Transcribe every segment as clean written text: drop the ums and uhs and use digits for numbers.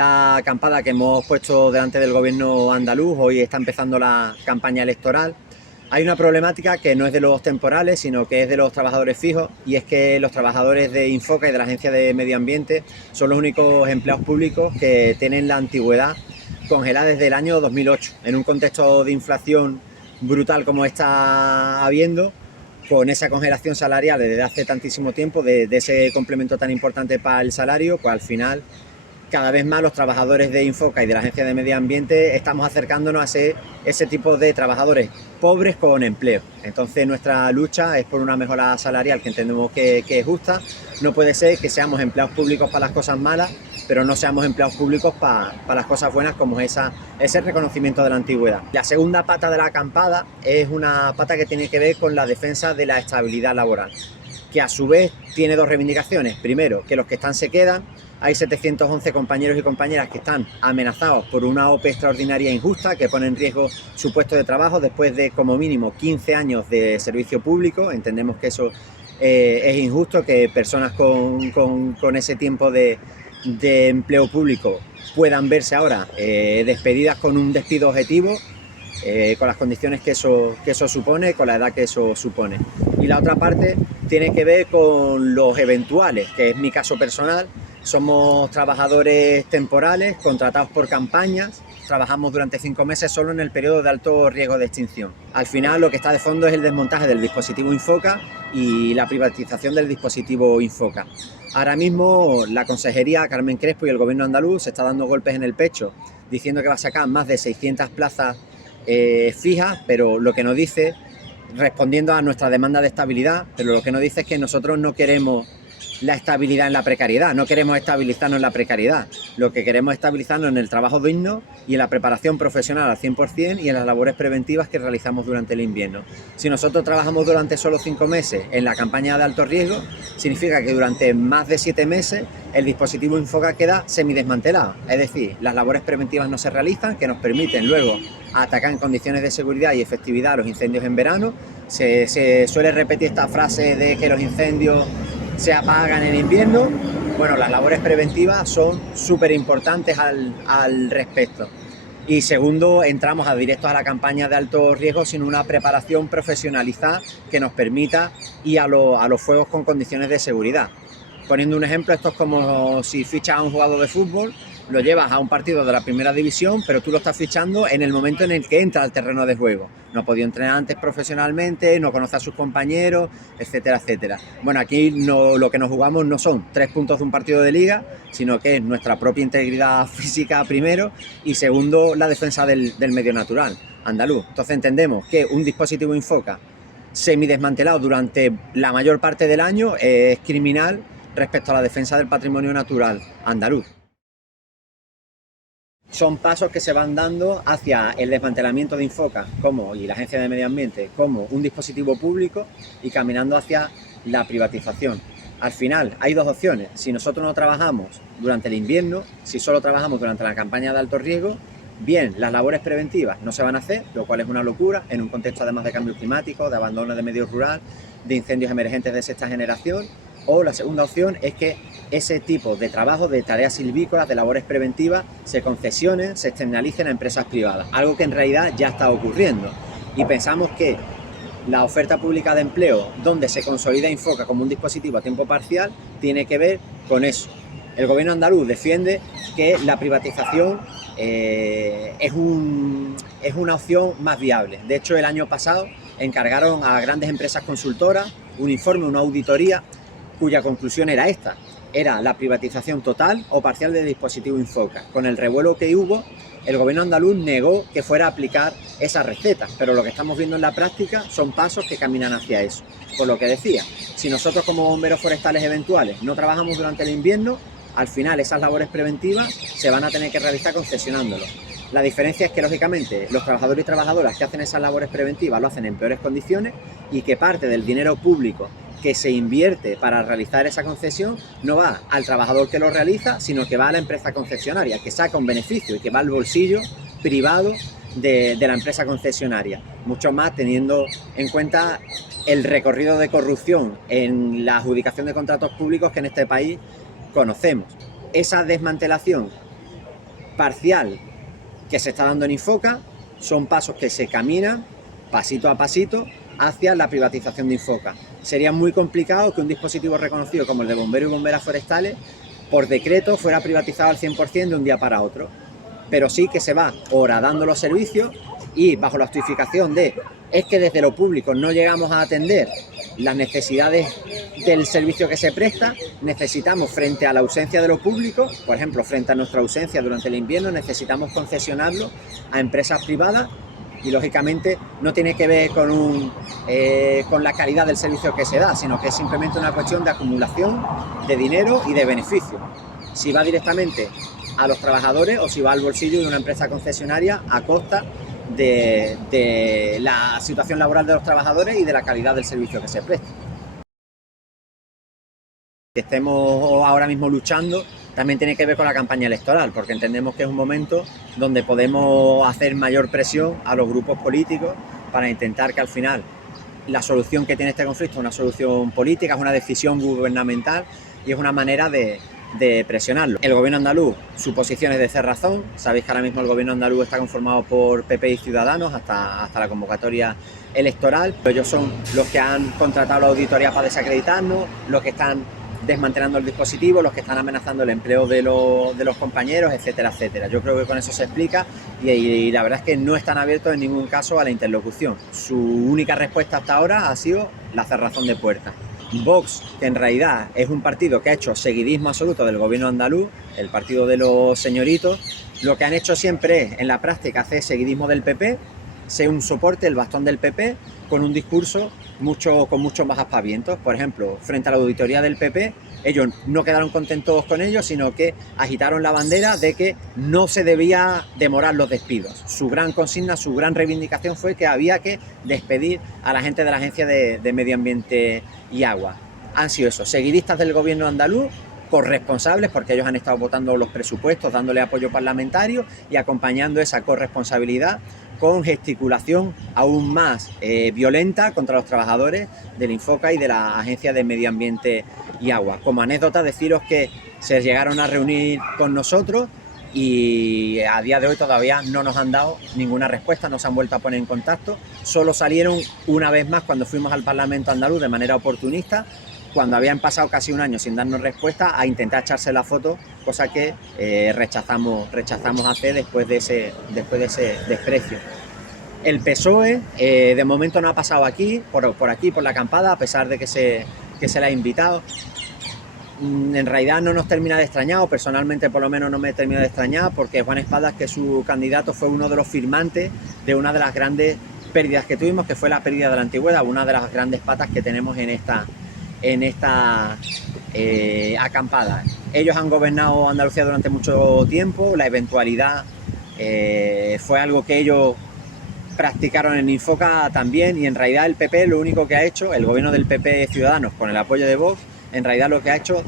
la acampada que hemos puesto delante del gobierno andaluz. Hoy está empezando la campaña electoral. Hay una problemática que no es de los temporales, sino que es de los trabajadores fijos, y es que los trabajadores de Infoca y de la Agencia de Medio Ambiente son los únicos empleados públicos que tienen la antigüedad congelada desde el año 2008. En un contexto de inflación brutal como está habiendo, con esa congelación salarial desde hace tantísimo tiempo, de ese complemento tan importante para el salario, pues al final cada vez más los trabajadores de Infoca y de la Agencia de Medio Ambiente estamos acercándonos a ese tipo de trabajadores pobres con empleo. Entonces nuestra lucha es por una mejora salarial que entendemos que es justa. No puede ser que seamos empleados públicos para las cosas malas, pero no seamos empleados públicos para las cosas buenas, como ese reconocimiento de la antigüedad. La segunda pata de la acampada es una pata que tiene que ver con la defensa de la estabilidad laboral, que a su vez tiene dos reivindicaciones. Primero, que los que están se quedan. Hay 711 compañeros y compañeras que están amenazados por una OPE extraordinaria e injusta que pone en riesgo su puesto de trabajo después de como mínimo 15 años de servicio público. Entendemos que eso es injusto, que personas con ese tiempo de empleo público puedan verse ahora despedidas con un despido objetivo, con las condiciones que eso supone, con la edad que eso supone. Y la otra parte tiene que ver con los eventuales, que es mi caso personal. Somos trabajadores temporales, contratados por campañas, trabajamos durante 5 meses solo en el periodo de alto riesgo de extinción. Al final lo que está de fondo es el desmontaje del dispositivo Infoca y la privatización del dispositivo Infoca. Ahora mismo la Consejería Carmen Crespo y el Gobierno andaluz se está dando golpes en el pecho, diciendo que va a sacar más de 600 plazas fijas, pero lo que nos dice, respondiendo a nuestra demanda de estabilidad, pero lo que nos dice es que nosotros no queremos la estabilidad en la precariedad, no queremos estabilizarnos en la precariedad, lo que queremos es estabilizarnos en el trabajo digno y en la preparación profesional al 100% y en las labores preventivas que realizamos durante el invierno. Si nosotros trabajamos durante solo 5 meses en la campaña de alto riesgo, significa que durante más de 7 meses el dispositivo Infoca queda semidesmantelado, es decir, las labores preventivas no se realizan, que nos permiten luego atacar en condiciones de seguridad y efectividad los incendios en verano. Se suele repetir esta frase de que los incendios se apagan en invierno. Bueno, las labores preventivas son súper importantes al respecto. Y segundo, entramos directos a la campaña de alto riesgo sin una preparación profesionalizada que nos permita ir a los fuegos con condiciones de seguridad. Poniendo un ejemplo, esto es como si fichas a un jugador de fútbol, lo llevas a un partido de la primera división, pero tú lo estás fichando en el momento en el que entra al terreno de juego. No ha podido entrenar antes profesionalmente, no conoce a sus compañeros, etcétera, etcétera. Bueno, aquí lo que nos jugamos no son 3 puntos de un partido de liga, sino que es nuestra propia integridad física primero y segundo, la defensa del medio natural andaluz. Entonces entendemos que un dispositivo Infoca semidesmantelado durante la mayor parte del año es criminal respecto a la defensa del patrimonio natural andaluz. Son pasos que se van dando hacia el desmantelamiento de Infoca y la Agencia de Medio Ambiente como un dispositivo público y caminando hacia la privatización. Al final hay dos opciones: si nosotros no trabajamos durante el invierno, si solo trabajamos durante la campaña de alto riesgo, bien, las labores preventivas no se van a hacer, lo cual es una locura en un contexto además de cambio climático, de abandono de medio rural, de incendios emergentes de sexta generación. O la segunda opción es que ese tipo de trabajo, de tareas silvícolas, de labores preventivas, se concesionen, se externalicen a empresas privadas, algo que en realidad ya está ocurriendo. Y pensamos que la oferta pública de empleo, donde se consolida Infoca como un dispositivo a tiempo parcial, tiene que ver con eso. El gobierno andaluz defiende que la privatización es una opción más viable. De hecho, el año pasado encargaron a grandes empresas consultoras un informe, una auditoría, cuya conclusión era esta: era la privatización total o parcial del dispositivo Infoca. Con el revuelo que hubo, el gobierno andaluz negó que fuera a aplicar esa receta, pero lo que estamos viendo en la práctica son pasos que caminan hacia eso. Por lo que decía, si nosotros como bomberos forestales eventuales no trabajamos durante el invierno, al final esas labores preventivas se van a tener que realizar concesionándolo. La diferencia es que, lógicamente, los trabajadores y trabajadoras que hacen esas labores preventivas lo hacen en peores condiciones y que parte del dinero público que se invierte para realizar esa concesión no va al trabajador que lo realiza, sino que va a la empresa concesionaria, que saca un beneficio y que va al bolsillo privado de la empresa concesionaria. Mucho más teniendo en cuenta el recorrido de corrupción en la adjudicación de contratos públicos que en este país conocemos. Esa desmantelación parcial que se está dando en Infoca, son pasos que se caminan pasito a pasito hacia la privatización de Infoca. Sería muy complicado que un dispositivo reconocido como el de bomberos y bomberas forestales, por decreto, fuera privatizado al 100% de un día para otro. Pero sí que se va horadando los servicios y bajo la justificación de es que desde lo público no llegamos a atender las necesidades del servicio que se presta, necesitamos, frente a la ausencia de lo público, por ejemplo, frente a nuestra ausencia durante el invierno, necesitamos concesionarlo a empresas privadas y, lógicamente, no tiene que ver con la calidad del servicio que se da, sino que es simplemente una cuestión de acumulación de dinero y de beneficio. Si va directamente a los trabajadores o si va al bolsillo de una empresa concesionaria a costa de la situación laboral de los trabajadores y de la calidad del servicio que se presta. Que estemos ahora mismo luchando también tiene que ver con la campaña electoral, porque entendemos que es un momento donde podemos hacer mayor presión a los grupos políticos para intentar que al final la solución que tiene este conflicto es una solución política, es una decisión gubernamental y es una manera de presionarlo. El gobierno andaluz, su posición es de cerrazón. Sabéis que ahora mismo el gobierno andaluz está conformado por PP y Ciudadanos hasta la convocatoria electoral. Ellos son los que han contratado la auditoría para desacreditarnos, los que están desmantelando el dispositivo, los que están amenazando el empleo de los compañeros, etcétera, etcétera. Yo creo que con eso se explica y la verdad es que no están abiertos en ningún caso a la interlocución. Su única respuesta hasta ahora ha sido la cerrazón de puertas. Vox, que en realidad es un partido que ha hecho seguidismo absoluto del gobierno andaluz, el partido de los señoritos, lo que han hecho siempre es, en la práctica, hacer seguidismo del PP, ser un soporte, el bastón del PP, con un discurso con muchos más aspavientos. Por ejemplo, frente a la auditoría del PP, ellos no quedaron contentos con ello, sino que agitaron la bandera de que no se debía demorar los despidos. Su gran consigna, su gran reivindicación fue que había que despedir a la gente de la Agencia de Medio Ambiente y Agua. Han sido esos, seguidistas del gobierno andaluz, corresponsables, porque ellos han estado votando los presupuestos, dándole apoyo parlamentario y acompañando esa corresponsabilidad con gesticulación aún más violenta contra los trabajadores del Infoca y de la Agencia de Medio Ambiente y Agua. Como anécdota, deciros que se llegaron a reunir con nosotros y a día de hoy todavía no nos han dado ninguna respuesta, no se han vuelto a poner en contacto, solo salieron una vez más cuando fuimos al Parlamento andaluz de manera oportunista, cuando habían pasado casi un año sin darnos respuesta, a intentar echarse la foto, cosa que rechazamos hacer después de ese desprecio. El PSOE de momento no ha pasado aquí, por aquí, por la acampada, a pesar de que se le ha invitado. En realidad no nos termina de extrañar, o personalmente por lo menos no me termina de extrañar, porque Juan Espadas, que su candidato, fue uno de los firmantes de una de las grandes pérdidas que tuvimos, que fue la pérdida de la antigüedad, una de las grandes patas que tenemos en esta acampada. Ellos han gobernado Andalucía durante mucho tiempo, la eventualidad fue algo que ellos practicaron en Infoca también, y en realidad el PP lo único que ha hecho, el gobierno del PP Ciudadanos con el apoyo de Vox, en realidad lo que ha hecho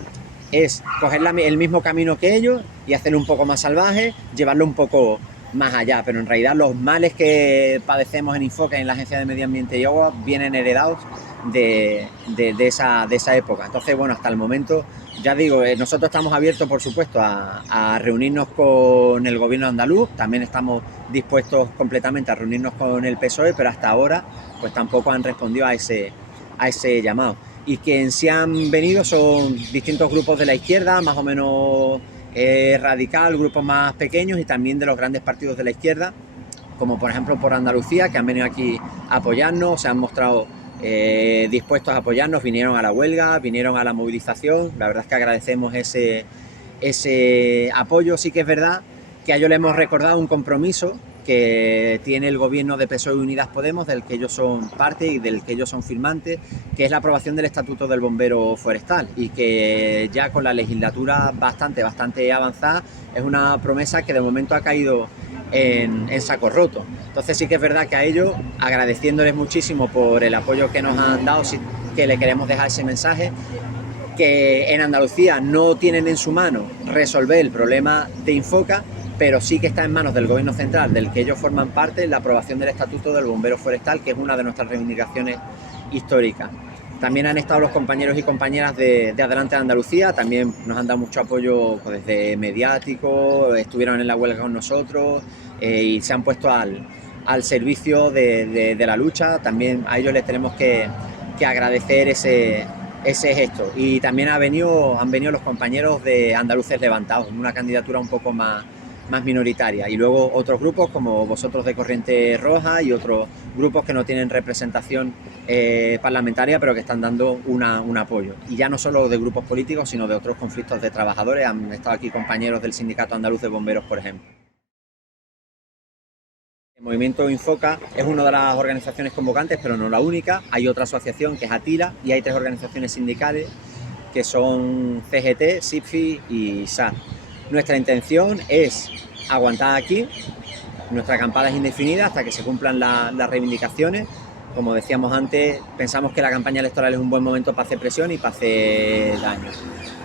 es coger el mismo camino que ellos y hacerlo un poco más salvaje, llevarlo un poco más allá, pero en realidad los males que padecemos en Infoca y en la Agencia de Medio Ambiente y Agua vienen heredados de esa época. Entonces, bueno, hasta el momento, ya digo, nosotros estamos abiertos, por supuesto, a reunirnos con el gobierno andaluz, también estamos dispuestos completamente a reunirnos con el PSOE, pero hasta ahora pues tampoco han respondido a ese llamado. Y quienes sí han venido son distintos grupos de la izquierda, más o menos radical, grupos más pequeños, y también de los grandes partidos de la izquierda, como por ejemplo por Andalucía, que han venido aquí a apoyarnos, se han mostrado dispuestos a apoyarnos, vinieron a la huelga, vinieron a la movilización. La verdad es que agradecemos ese apoyo. Sí que es verdad que a ellos le hemos recordado un compromiso que tiene el gobierno de PSOE y Unidas Podemos, del que ellos son parte y del que ellos son firmantes, que es la aprobación del Estatuto del Bombero Forestal, y que ya con la legislatura bastante avanzada es una promesa que de momento ha caído en saco roto. Entonces sí que es verdad que a ellos, agradeciéndoles muchísimo por el apoyo que nos han dado, sí que le queremos dejar ese mensaje, que en Andalucía no tienen en su mano resolver el problema de Infoca, pero sí que está en manos del gobierno central, del que ellos forman parte, la aprobación del Estatuto del Bombero Forestal, que es una de nuestras reivindicaciones históricas. También han estado los compañeros y compañeras de Adelante Andalucía, también nos han dado mucho apoyo pues, desde mediático, estuvieron en la huelga con nosotros y se han puesto al servicio de la lucha. También a ellos les tenemos que agradecer ese gesto. Y también han venido los compañeros de Andaluces Levantados, en una candidatura un poco más minoritaria, y luego otros grupos como vosotros de Corriente Roja y otros grupos que no tienen representación parlamentaria pero que están dando un apoyo, y ya no solo de grupos políticos sino de otros conflictos de trabajadores. Han estado aquí compañeros del Sindicato Andaluz de Bomberos, por ejemplo. El movimiento Infoca es una de las organizaciones convocantes, pero no la única. Hay otra asociación que es ATILA y hay 3 organizaciones sindicales que son CGT, SIPFI y SAR. Nuestra intención es aguantar aquí, nuestra acampada es indefinida hasta que se cumplan las reivindicaciones. Como decíamos antes, pensamos que la campaña electoral es un buen momento para hacer presión y para hacer daño.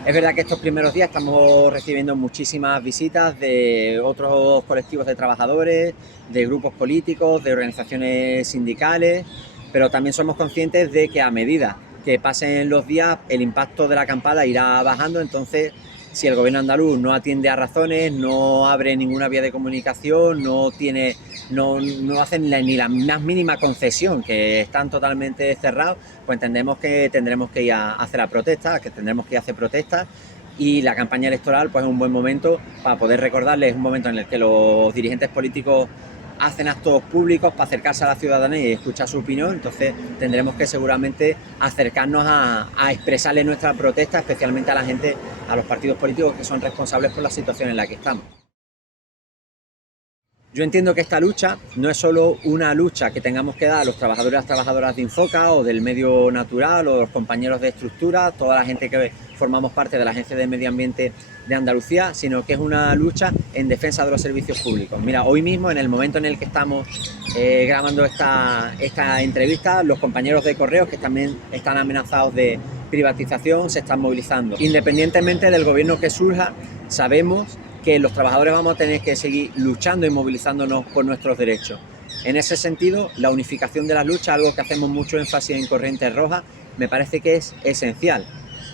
Es verdad que estos primeros días estamos recibiendo muchísimas visitas de otros colectivos de trabajadores, de grupos políticos, de organizaciones sindicales, pero también somos conscientes de que a medida que pasen los días el impacto de la acampada irá bajando. Entonces, si el gobierno andaluz no atiende a razones, no abre ninguna vía de comunicación, no hacen ni la más mínima concesión, que están totalmente cerrados, pues entendemos que tendremos que ir a hacer la protesta, que tendremos que ir a hacer protestas, y la campaña electoral pues es un buen momento para poder recordarles, un momento en el que los dirigentes políticos hacen actos públicos para acercarse a la ciudadanía y escuchar su opinión. Entonces tendremos que seguramente acercarnos a expresarle nuestra protesta, especialmente a la gente, a los partidos políticos que son responsables por la situación en la que estamos. Yo entiendo que esta lucha no es solo una lucha que tengamos que dar a los trabajadores y las trabajadoras de Infoca o del medio natural o los compañeros de estructura, toda la gente que formamos parte de la Agencia de Medio Ambiente de Andalucía, sino que es una lucha en defensa de los servicios públicos. Mira, hoy mismo, en el momento en el que estamos grabando esta entrevista, los compañeros de Correos, que también están amenazados de privatización, se están movilizando. Independientemente del gobierno que surja, sabemos que los trabajadores vamos a tener que seguir luchando y movilizándonos por nuestros derechos. En ese sentido, la unificación de las luchas, algo que hacemos mucho énfasis en Corriente Roja, me parece que es esencial.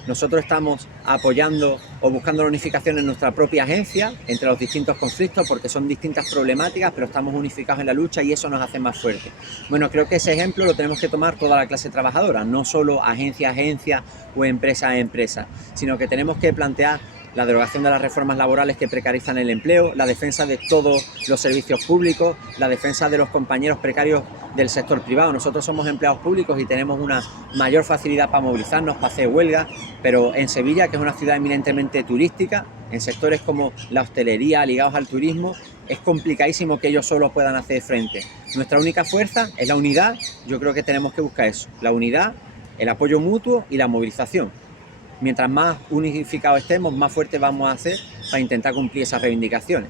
Nosotros estamos apoyando o buscando la unificación en nuestra propia agencia, entre los distintos conflictos, porque son distintas problemáticas, pero estamos unificados en la lucha y eso nos hace más fuertes. Bueno, creo que ese ejemplo lo tenemos que tomar toda la clase trabajadora, no solo agencia a agencia o empresa a empresa, sino que tenemos que plantear la derogación de las reformas laborales que precarizan el empleo, la defensa de todos los servicios públicos, la defensa de los compañeros precarios del sector privado. Nosotros somos empleados públicos y tenemos una mayor facilidad para movilizarnos, para hacer huelga, pero en Sevilla, que es una ciudad eminentemente turística, en sectores como la hostelería, ligados al turismo, es complicadísimo que ellos solos puedan hacer frente. Nuestra única fuerza es la unidad. Yo creo que tenemos que buscar eso, la unidad, el apoyo mutuo y la movilización. Mientras más unificados estemos, más fuertes vamos a ser para intentar cumplir esas reivindicaciones.